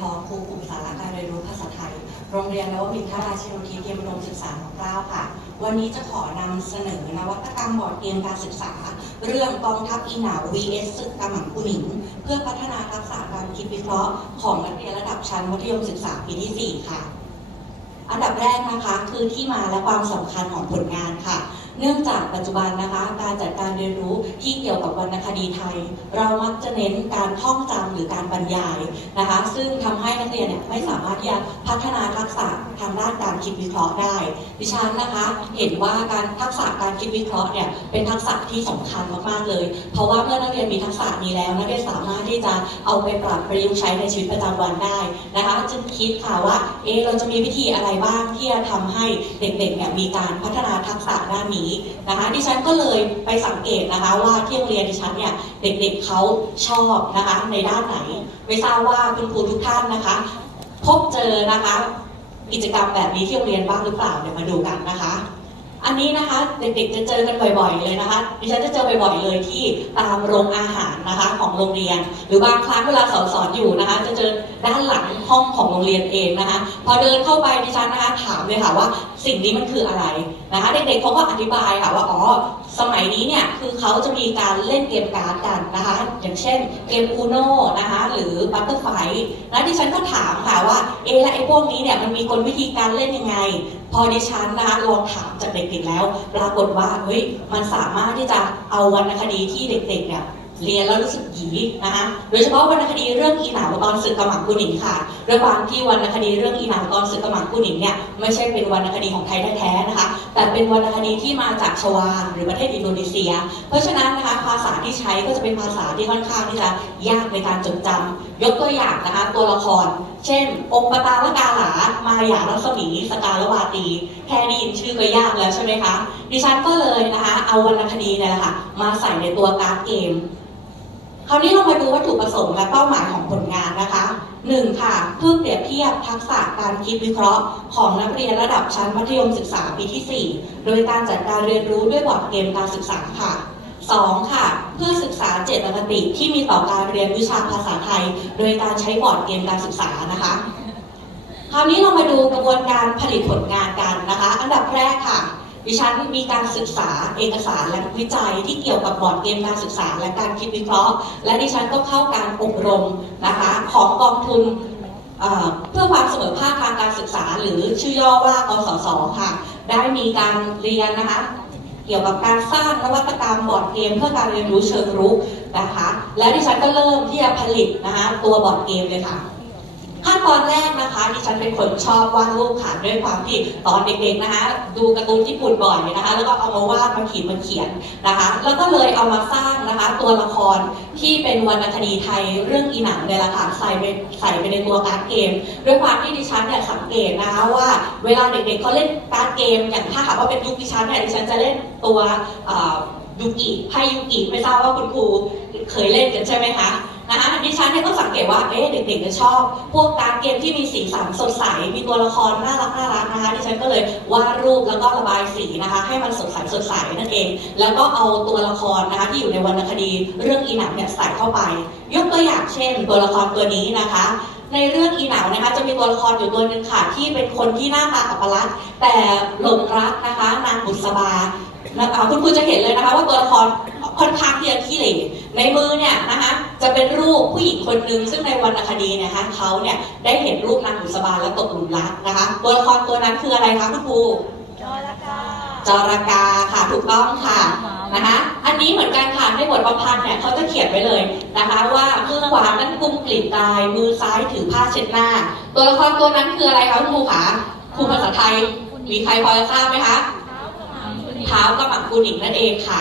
ทองครูกลุ่มสาระการเรียนรู้ภาษาไทย โรงเรียนนวมินทราชินุทิเตรียมอุดมศึกษาของเกล้าค่ะ วันนี้จะขอนำเสนอนวัตกรรมบอร์ดเกมการศึกษา เรื่องกองทัพอีหนาว vs ศึกกำหมังกุหนิง เพื่อพัฒนาทักษะการคิดวิเคราะห์ของนักเรียนระดับชั้นมัธยมศึกษาปีที่ 4 ค่ะ อันดับแรกนะคะคือที่มาและความสำคัญของผลงานค่ะ เนื่องจากปัจจุบันนะคะ การจัดการเรียนรู้ที่เกี่ยวกับวรรณคดีไทย เรามักจะเน้นการท่องจำหรือการบรรยายนะคะ ซึ่งทำให้นักเรียนเนี่ยไม่สามารถที่จะพัฒนาทักษะทางด้านการคิดวิเคราะห์ได้ ดิฉันนะคะ เห็นว่าการทักษะการคิดวิเคราะห์เนี่ยเป็นทักษะที่สำคัญมากๆเลย เพราะว่าเมื่อนักเรียนมีทักษะนี้แล้วนักเรียนสามารถที่จะเอาไปปรับประยุกต์ใช้ในชีวิตประจำวันได้นะคะ จึงคิดค่ะว่าเอะเราจะมีวิธีอะไรบ้างที่จะทำให้เด็กๆเนี่ยมีการพัฒนาทักษะด้านนี้นะคะดิฉันก็เลยไปสังเกตนะคะ ว่าที่โรงเรียนดิฉันเนี่ยเด็กๆเขาชอบนะคะในด้านไหน ไม่ทราบว่าคุณครูทุกท่านนะคะ พบเจอนะคะกิจกรรมแบบนี้ที่โรงเรียนบ้างหรือเปล่าเดี๋ยวมาดูกันนะคะ อันนี้นะคะเด็กๆจะเจอกันบ่อยๆเลยนะคะดิฉันจะเจอบ่อยๆเลยที่ตามโรงอาหารนะคะของโรงเรียน หรือบางครั้งเวลาสอนสอนๆอยู่นะคะ จะเจอ เรียนเองนะคะ พอเดินเข้าไปดิฉันนะคะถามเลยค่ะว่าสิ่งนี้มันคืออะไรนะคะ เด็กๆเขาก็อธิบายค่ะว่าอ๋อสมัยนี้เนี่ยคือเขาจะมีการเล่นเกมการ์ดกันนะคะ อย่างเช่นเกมอูโน่นะคะหรือบัตเตอร์ไฟแล้วดิฉันก็ถามค่ะว่าเอแล้วไอ้พวกนี้เนี่ยมันมีกลวิธีการเล่นยังไง พอดิฉันนะคะลองถามจากเด็กๆแล้ว ปรากฏว่าเฮ้ยมันสามารถที่จะเอาวรรณคดีที่เด็กๆเนี่ย เรียนแล้วรู้สึกหยีนะคะโดยเฉพาะวรรณคดีเรื่องอีหนาวตอนศึกกำหมังกุหนิงค่ะด้วยความที่วรรณคดีเรื่องอีหนาวตอนศึกกำหมังกุหนิงเนี่ยไม่ใช่เป็นวรรณคดีของไทยแท้ๆนะคะ แต่เป็นวรรณคดีที่มาจากชวาหรือประเทศอินโดนีเซีย เพราะฉะนั้นนะคะภาษาที่ใช้ก็จะเป็นภาษาที่ค่อนข้างที่จะยากในการจดจำยกตัวอย่างนะคะตัวละคร เช่น องค์ปตาลกาหลา มาหยาลักษมีสกาลวาตี แค่ได้ยินชื่อก็ยากแล้วใช่ไหมคะ ดิฉันก็เลยนะคะเอาวรรณคดีเนี่ยแหละค่ะมาใส่ในตัวการ์ดเกม คราวนี้เรามาดูวัตถุประสงค์และเป้าหมายของผลงานนะคะหนึ่งค่ะเพื่อเปรียบเทียบทักษะการคิดวิเคราะห์ ของนักเรียนระดับชั้นมัธยมศึกษาปีที่ 4 โดยการจัดการเรียนรู้ด้วยบอร์ดเกมการศึกษาค่ะ 2. ค่ะ เพื่อศึกษาเจตคติที่มีต่อการเรียนวิชาภาษาไทย โดยการใช้บอร์ดเกมการศึกษานะคะ คราวนี้เรามาดูกระบวนการผลิตผลงานกันนะคะ อันดับแรกค่ะ ดิฉันมีการศึกษาเอกสารและวิจัยที่เกี่ยวกับบอร์ดเกมการศึกษาและการคิดวิเคราะห์ และดิฉันก็เข้าการอบรมนะคะของกองทุนเพื่อความเสมอภาคทางการศึกษา หรือชื่อย่อว่ากสศค่ะ ได้มีการเรียนนะคะเกี่ยวกับการสร้างนวัตกรรมบอร์ดเกมเพื่อการเรียนรู้เชิงรุกนะคะ และดิฉันก็เริ่มที่จะผลิตนะคะตัวบอร์ดเกมเลยค่ะ ขั้นตอนแรกนะคะดิฉันเป็นคนชอบวาดรูปค่ะด้วยความที่ตอนเด็กๆนะคะ ดูการ์ตูนญี่ปุ่นบ่อยนะคะ แล้วก็เอามาวาดมาขีดมาเขียนนะคะ แล้วก็เลยเอามาสร้างนะคะ ตัวละครที่เป็นวรรณคดีไทยเรื่องอีหนังเนี่ยแหละค่ะใส่ไปใส่ไปในตัวการ์ดเกม ด้วยความที่ดิฉันเนี่ยสังเกตนะคะว่าเวลาเด็กๆเขาเล่นการ์ดเกม อย่างถ้าหากว่าเป็นยุคดิฉันเนี่ยดิฉันจะเล่นตัวยูกิไพ่ยูกิไม่ทราบว่าคุณครูเคยเล่นกันใช่ไหมคะ นะคะดิฉันเนี่ยก็สังเกตว่าเอ๊ะเด็กๆจะชอบ พวกการ์ดเกมที่มีสีสันสดใส มีตัวละครน่ารักน่ารักนะคะดิฉันก็เลยวาดรูปแล้วก็ระบายสีนะคะ ให้มันสดใสสดใสนั่นเอง แล้วก็เอาตัวละครนะคะที่อยู่ในวรรณคดีเรื่องอีหนังเนี่ยใส่เข้าไป ยกตัวอย่างเช่น ตัวละครตัวนี้นะคะในเรื่องอีหนังนะคะจะมีตัวละครอยู่ตัวหนึ่งค่ะ ที่เป็นคนที่หน้าตาอัปลักษณ์แต่หลงรักนะคะนางบุษบาคะคุณครูจะเห็นเลยนะคะ ว่าตัวละคร ค่อนข้างที่จะขี้เหร่ในมือเนี่ยนะคะจะเป็นรูปผู้หญิงคนหนึ่งซึ่งในวรรณคดีเนยนะคะเขาเนี่ยได้เห็นรูปนางบุษบาแล้วตกหลุมรักนะคะตัวละครตัวนั้นคืออะไรคะคุณครูจอละกาจรกาค่ะถูกต้องค่ะนะคะอันนี้เหมือนกันค่ะในบทประพันธ์เนี่ยเขาจะเขียนไว้เลยนะคะว่ามือขวานั้นกุมกลีบตาย มือซ้ายถือผ้าเช็ดหน้า ตัวละครตัวนั้นคืออะไรคะคุณครูคะครูภาษาไทยมีใครพอจะทราบไหมคะเท้ากำมังกุนิกนั่นเองค่ะ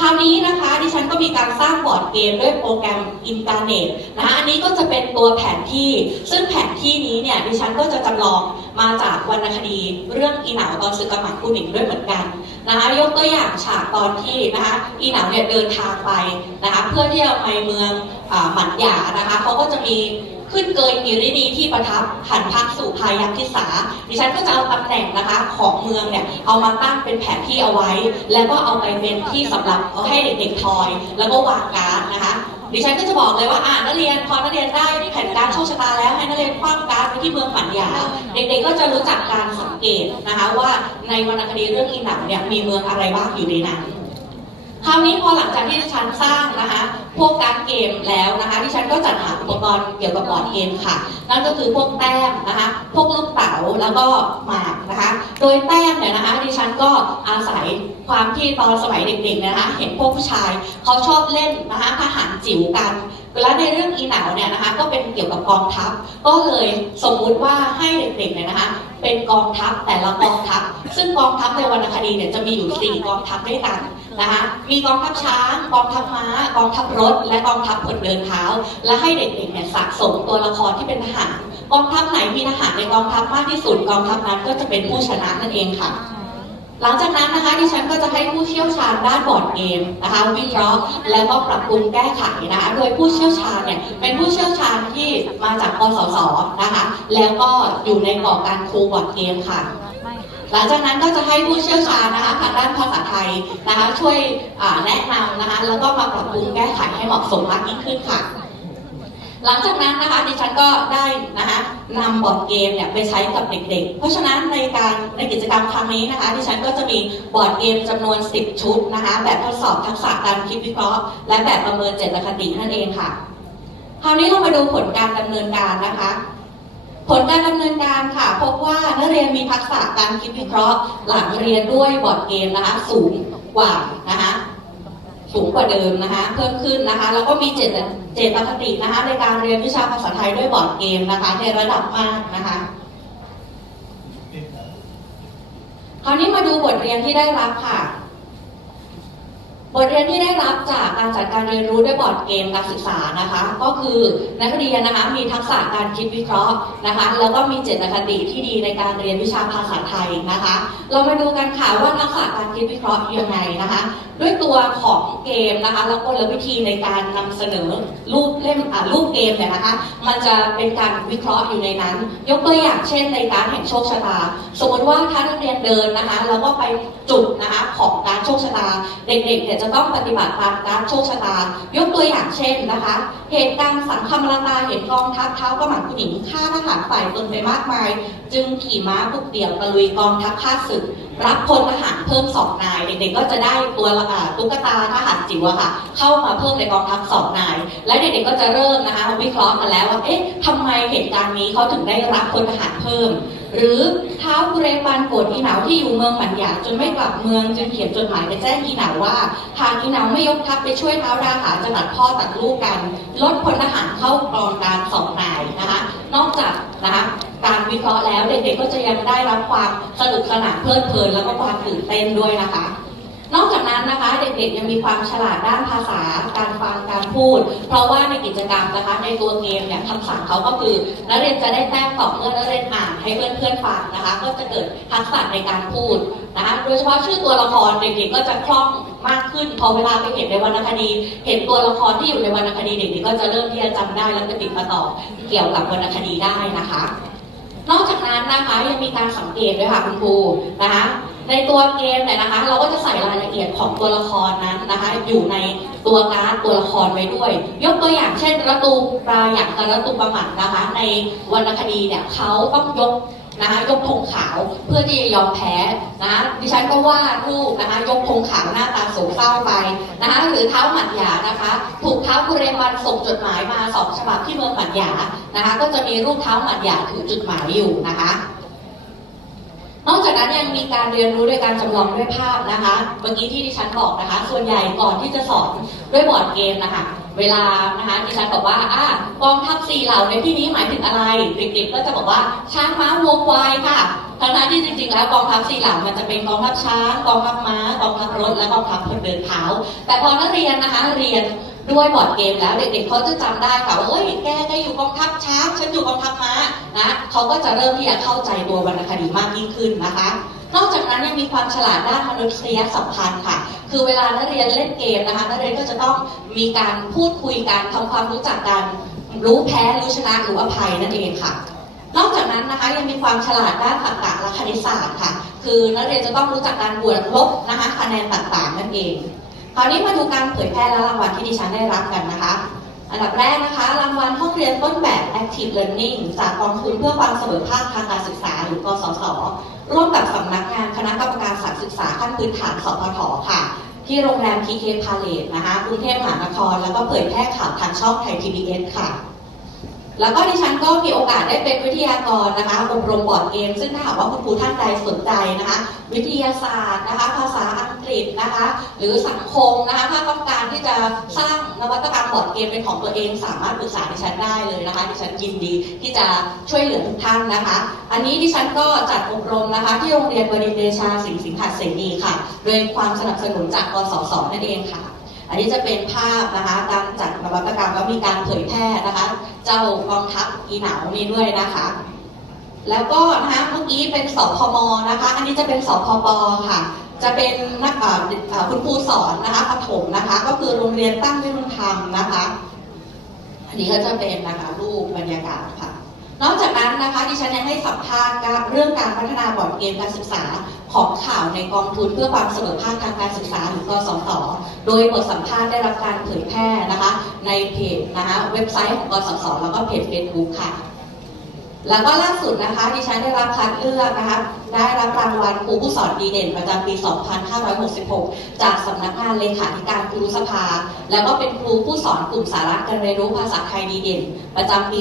คราวนี้นะคะดิฉันก็มีการสร้างบอร์ดเกมด้วยโปรแกรมอินเทอร์เน็ตนะคะอันนี้ก็จะเป็นตัวแผนที่ ซึ่งแผนที่นี้เนี่ยดิฉันก็จะจำลองมาจากวรรณคดีเรื่องอีหนาวตอนศึกกมังกุนิกด้วยเหมือนกันนะคะยกตัวอย่างฉากตอนที่นะคะอีหนาวเนี่ยเดินทางไปนะคะเพื่อที่จะไปเมืองอ่าหมันหยานะคะเขาก็จะมี ขึ้นเกยกิรินีที่ประทับหันพักสู่พายัพทิสาดิฉันก็จะเอาตำแหน่งนะคะของเมืองเนี่ยเอามาตั้งเป็นแผนที่เอาไว้ แล้วก็เอาไปเป็นที่สำหรับเอาให้เด็กๆทอย แล้วก็วางการ์ดนะคะดิฉันก็จะบอกเลยว่าอ่านักเรียนพอนักเรียนได้แผนการโชคชะตาแล้วให้นักเรียนคว้างการ์ดไปที่เมืองปัญญาเด็กๆก็จะรู้จักการสังเกตนะคะว่าในวรรณคดีเรื่องอีหนักเนี่ยมีเมืองอะไรบ้างอยู่ในนั้น คราวนี้พอหลังจากที่ดิฉันสร้างนะคะ พวกการดเกมแล้วนะคะดิฉันก็จัดหาอุปกรณ์เกี่ยวกับบอร์ดเกมค่ะ นั่นก็คือพวกแต้มนะคะ พวกลูกเต๋าแล้วก็หมากนะคะ โดยแต้มเนี่ยนะคะดิฉันก็อาศัยความที่ตอนสมัยเด็กๆนะคะ เห็นพวกผู้ชายเขาชอบเล่นนะคะทหารจิ๋วกันแล้วในเรื่องอีหนาวเนี่ยนะคะ ก็เป็นเกี่ยวกับกองทัพ ก็เลยสมมุติว่าให้เด็กๆเนี่ยนะคะ เป็นกองทัพแต่ละกองทัพ ซึ่งกองทัพในวรรณคดีเนี่ยจะมีอยู่สี่กองทัพด้วยกัน นะคะมีกองทัพช้างกองทัพม้ากองทัพรถ และกองทัพคนเดินเท้า และให้เด็กๆเนี่ยสะสมตัวละครที่เป็นทหารกองทัพไหนมีทหารในกองทัพมากที่สุดกองทัพนั้นก็จะเป็นผู้ชนะนั่นเองค่ะหลังจากนั้นนะคะดิฉันก็จะให้ผู้เชี่ยวชาญด้านบอร์ดเกมนะคะวิเคราะห์แล้วก็ปรับปรุงแก้ไขนะคะโดยผู้เชี่ยวชาญเนี่ยเป็นผู้เชี่ยวชาญที่มาจากกสศนะคะแล้วก็อยู่ในก่อการครูบอร์ดเกมค่ะ หลังจากนั้นก็จะให้ผู้เชี่ยวชาญนะคะทางด้านภาษาไทยนะคะช่วยแนะนำนะคะแล้วก็มาปรับปรุงแก้ไขให้เหมาะสมมากยิ่งขึ้นค่ะ หลังจากนั้นนะคะดิฉันก็ได้นะคะนำบอร์ดเกมเนี่ยไปใช้กับเด็กๆ เพราะฉะนั้นในการในกิจกรรมครั้งนี้นะคะดิฉันก็จะมีบอร์ดเกมจำนวน 10 ชุดนะคะแบบทดสอบทักษะการคิดวิเคราะห์ และแบบประเมินเจตคตินั่นเองค่ะ คราวนี้เรามาดูผลการดำเนินการนะคะ ผลการดำเนินการค่ะ พบว่านักเรียนมีทักษะการคิดวิเคราะห์หลังเรียนด้วยบอร์ดเกมนะคะ สูงกว่านะคะสูงกว่าเดิมนะคะ เพิ่มขึ้นนะคะ แล้วก็มีเจตเจตคตินะคะ ในการเรียนวิชาภาษาไทยด้วยบอร์ดเกมนะคะ ในระดับมากนะคะคราวนี้มาดูบทเรียนที่ได้รับค่ะ บทเรียนที่ได้รับจากการจัดการเรียนรู้ด้วยบอร์ดเกมการศึกษานะคะ ก็คือนักเรียนนะคะมีทักษะการคิดวิเคราะห์นะคะ แล้วก็มีเจตคติที่ดีในการเรียนวิชาภาษาไทยนะคะ เรามาดูกันค่ะว่าทักษะการคิดวิเคราะห์ยังไงนะคะ ด้วยตัวของเกมนะคะแล้วกลวิธีในการนำเสนอรูปเล่มอ่ารูปเกมเนี่ยนะคะ มันจะเป็นการวิเคราะห์อยู่ในนั้น ยกตัวอย่างเช่นในการแห่งโชคชะตา สมมติว่าถ้านักเรียนเดินนะคะแล้วก็ไปจุดนะคะของการโชคชะตาเด็กๆเนี่ยจะต้องปฏิบัติตามการโชคชะตา ยกตัวอย่างเช่นนะคะ เหตุการณ์สังคมลตาเห็นกองทัพเท้ากระหม่อมผู้หญิงฆ่าทหารฝ่ายตนไปมากมาย จึงขี่ม้าบุกเดี่ยวตะลุยกองทัพฆ่าศึก รับพลทหารเพิ่มสองนาย เด็กๆก็จะได้ตัวตุ๊กตาทหารจิ๋วค่ะ เข้ามาเพิ่มในกองทัพสองนาย และเด็กๆก็จะเริ่มนะคะวิเคราะห์กันแล้วว่าเอ๊ะทำไมเหตุการณ์นี้เขาถึงได้รับพลทหารเพิ่ม หรือเท้ากุเรปันโกรธอีหนาวที่อยู่เมืองปัญญาจนไม่กลับเมืองจึงเขียนจดหมายไปแจ้งอีหนาวว่าหากอีหนาวไม่ยกทัพไปช่วยเท้าราหาจะตัดพ่อตัดลูกกัน ลดพลทหารเข้ากองการสองนายนะคะ นอกจากนะคะการวิเคราะห์แล้วเด็กๆก็จะยังได้รับความสนุกสนานเพลิดเพลินแล้วก็ความตื่นเต้นด้วยนะคะ นอกจากนั้นนะคะเด็กๆยังมีความฉลาดด้านภาษาการฟังการพูด เพราะว่าในกิจกรรมนะคะ ในตัวเกมเนี่ยคำสั่งเขาก็คือนักเรียนจะได้แต้มต่อเมื่อนักเรียนอ่านให้เพื่อนๆฟังนะคะ ก็จะเกิดทักษะในการพูดนะคะโดยเฉพาะชื่อตัวละครเด็กๆก็จะคล่องมากขึ้นพอเวลาไปเห็นในวรรณคดี เห็นตัวละครที่อยู่ในวรรณคดีเด็กๆก็จะเริ่มที่จะจำได้แล้วก็ติดมาต่อเกี่ยวกับวรรณคดีได้นะคะ นอกจากนั้นนะคะยังมีการสังเกตด้วยค่ะคุณครูนะคะ ในตัวเกมเนี่ยนะคะ เราก็จะใส่รายละเอียดของตัวละครนั้นนะคะ อยู่ในตัวการ์ดตัวละครไว้ด้วย ยกตัวอย่างเช่นระตูปลาหยักกับระตูประหมัดนะคะ ในวรรณคดีเนี่ยเขาต้องยกนะคะยกธงขาวเพื่อที่จะยอมแพ้นะดิฉันก็วาดรูปนะคะยกธงขาวหน้าตาโศกเศร้าไปนะคะหรือเท้าหมัดหยานะคะ ถูกเท้ากุเรมันส่งจดหมายมาสองฉบับที่เมืองหมัดหยานะคะ ก็จะมีรูปเท้าหมัดหยาถือจดหมายอยู่นะคะ นอกจากนั้นยังมีการเรียนรู้โดยการจำลองด้วยภาพนะคะ เมื่อกี้ที่ดิฉันบอกนะคะ ส่วนใหญ่ก่อนที่จะสอนด้วยบอร์ดเกมนะคะ เวลานะคะดิฉันบอกว่าอ่ากองทัพสี่เหล่าในที่นี้หมายถึงอะไร เด็กๆก็จะบอกว่าช้างม้าวัวควายค่ะทั้งๆที่จริงๆ แล้วกองทัพสี่เหล่ามันจะเป็นกองทัพช้าง กองทัพม้ากองทัพรถและกองทัพคนเดินเท้า แต่พอนักเรียนนะคะเรียน ด้วยบอร์ดเกมแล้วเด็กๆเขาจะจำได้ค่ะว่าเอ้ยแกแกอยู่กองทัพช้างฉันอยู่กองทัพม้านะเขาก็จะเริ่มที่จะเข้าใจตัววรรณคดีมากยิ่งขึ้นนะคะ นอกจากนั้นยังมีความฉลาดด้านมนุษยสัมพันธ์ค่ะ คือเวลานักเรียนเล่นเกมนะคะนักเรียนก็จะต้องมีการพูดคุยกันทำความรู้จักกันรู้แพ้รู้ชนะหรืออภัยนั่นเองค่ะนอกจากนั้นนะคะยังมีความฉลาดด้านตรรกะและคณิตศาสตร์ค่ะ คือนักเรียนจะต้องรู้จักการบวกลบนะคะคะแนนต่างๆนั่นเอง ราวนี้มาดูการเผยแพร่และรางวัลที่ดิฉันได้รับกันนะคะ อันดับแรกนะคะ รางวัลห้องเรียนต้นแบบ Active Learning จากกองทุนเพื่อความเสมอภาคทางการศึกษาหรือกสศร่วมกับสำนักงานคณะกรรมการสานศึกษาขั้นพื้นฐานสพทค่ะ ที่โรงแรม PK Palace นะคะกรุงเทพมหานคร แล้วก็เผยแพร่ข่าวทางช่องไทย PBS ค่ะแล้วก็ดิฉันก็มีโอกาสได้เป็นวิทยากรนะคะอบรมบอร์ดเกม ซึ่งถ้าหากว่าคุณครูท่านใดสนใจนะคะ วิทยาศาสตร์นะคะ ภาษาอัง กฤษนะคะ หรือสังคมนะคะ ถ้าต้องการที่จะสร้างนวัตกรรมบอร์ดเกมเป็นของตัวเองสามารถปรึกษาดิฉันได้เลยนะคะดิฉันยินดีที่จะช่วยเหลือทุกท่านนะคะ อันนี้ดิฉันก็จัดอบรมนะคะ ที่โรงเรียนบดินทรเดชาสิงห์สิงหัสเสนีค่ะ โดยความสนับสนุนจากกสศนั่นเองค่ะอันนี้จะเป็นภาพนะคะการจัดนวัตกรรมแล้วมีการเผยแพร่นะคะ เจ้ากองทัพอีหนาวนี้ด้วยนะคะ แล้วก็นะคะเมื่อกี้เป็นสพมนะคะ อันนี้จะเป็นสพปค่ะ จะเป็นนักคุณครูสอนนะคะปฐมนะคะ ก็คือโรงเรียนตั้งวิรุณธรรมนะคะ อันนี้ก็จะเป็นนะคะรูปบรรยากาศค่ะ นอกจากนั้นนะคะดิฉันยังให้สัมภาษณ์เรื่องการพัฒนาบอร์ดเกมการศึกษาของข่าวในกองทุนเพื่อความเสมอภาคทางการศึกษาหรือกสศโดยบทสัมภาษณ์ได้รับการเผยแพร่นะคะ ในเพจนะคะเว็บไซต์ของกสศแล้วก็เพจ Facebook ค่ะ แล้วก็ล่าสุดนะคะดิฉันได้รับคัดเลือกนะคะได้รับรางวัลครูผู้สอนดีเด่นประจำปี 2566 จากสำนักงานเลขาธิการครูสภา แล้วก็เป็นครูผู้สอนกลุ่มสาระการเรียนรู้ภาษาไทยดีเด่น ประจำปี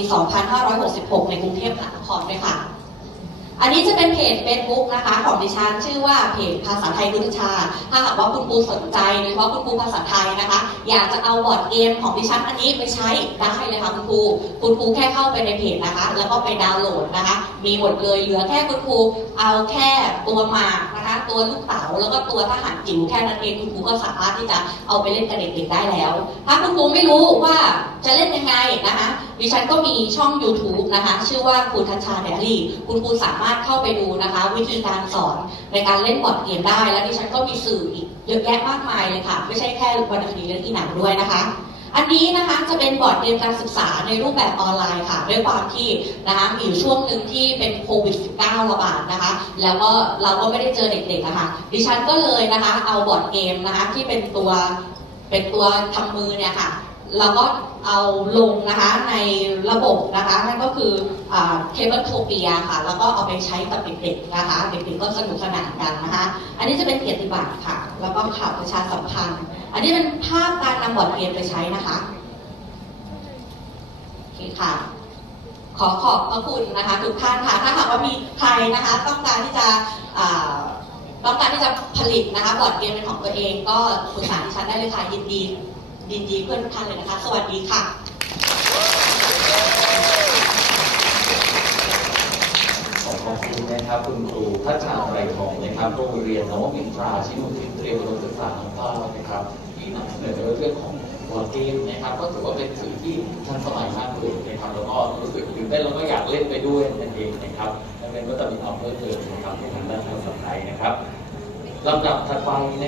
2566 ในกรุงเทพมหานครด้วยค่ะ อันนี้จะเป็นเพจ Facebook นะคะ ของดิฉันชื่อว่าเพจภาษาไทยคุณชา ถ้าหากว่าคุณครูสนใจโดยเฉพาะคุณครูภาษาไทยนะคะ อยากจะเอาบอร์ดเกมของดิฉันอันนี้ไปใช้ได้เลยค่ะคุณครูคุณครูแค่เข้าไปในเพจนะคะ แล้วก็ไปดาวน์โหลดนะคะ มีหมดเลยเหลือแค่คุณครูเอาแค่ตัวหมาก คะตัวลูกเต๋าแล้วก็ตัวทหารจิ๋วแค่นั้นเองคุณครูก็สามารถที่จะเอาไปเล่นกับเด็กๆได้แล้ว ถ้าคุณครูไม่รู้ว่าจะเล่นยังไงนะคะดิฉันก็มีช่อง YouTube นะคะ ชื่อว่าครูทัชชาแดลี่ คุณครูสามารถเข้าไปดูนะคะ วิธีการสอนในการเล่นบอร์ดเกมได้ แล้วดิฉันก็มีสื่ออีกเยอะแยะมากมายเลยค่ะ ไม่ใช่แค่วรรณคดีเรื่องที่หนังด้วยนะคะ อันนี้นะคะจะเป็นบอร์ดเกมการศึกษาในรูปแบบออนไลน์ค่ะ ด้วยความที่นะคะมีอยู่ช่วงหนึ่งที่เป็นโควิด -19 ระบาดนะคะ แล้วก็เราก็ไม่ได้เจอเด็กๆอะคะดิฉันก็เลยนะคะเอาบอร์ดเกมนะคะที่เป็นตัวเป็นตัวทำมือเนี่ยค่ะเราก็เอาลงนะคะในระบบนะคะนั่นก็คือเคเบิลโทเปียค่ะ แล้วก็เอาไปใช้กับเด็กๆนะคะ เด็กๆก็สนุกสนานกันนะคะ อันนี้จะเป็นเกียรติบัตรค่ะ แล้วก็ข่าวประชาสัมพันธ์ อันนี้เป็นภาพการนำบอร์ดเกมไปใช้นะคะโอเคค่ะ ขอขอบพระคุณนะคะทุกท่านค่ะถ้าหากว่ามีใครนะคะ ต้องการที่จะต้องการที่จะผลิตนะคะบอร์ดเกมเป็นของตัวเอง ก็ปรึกษาดิฉันได้เลยค่ะยินดียินดีเพื่อนทุกท่านเลยนะคะ สวัสดีค่ะขอบคุณนะครับคุณครูทัชชาไตรทองนะครับโรงเรียนนวมินทราชินุทิศเตรียมอุดมศึกษาของเรานะครับ นำเสนอเรื่องของบอร์ดเกมนะครับ ก็ถือว่าเป็นสื่อที่ทันสมัยมากเลยนะครับ แล้วก็รู้สึกตื่นเต้นแล้วก็อยากเล่นไปด้วยนั่นเองนะครับดังนั้นก็จะมีความเพลิดเพลินนะครับในทางด้านภาษาไทยนะครับลำดับถัดไปนะ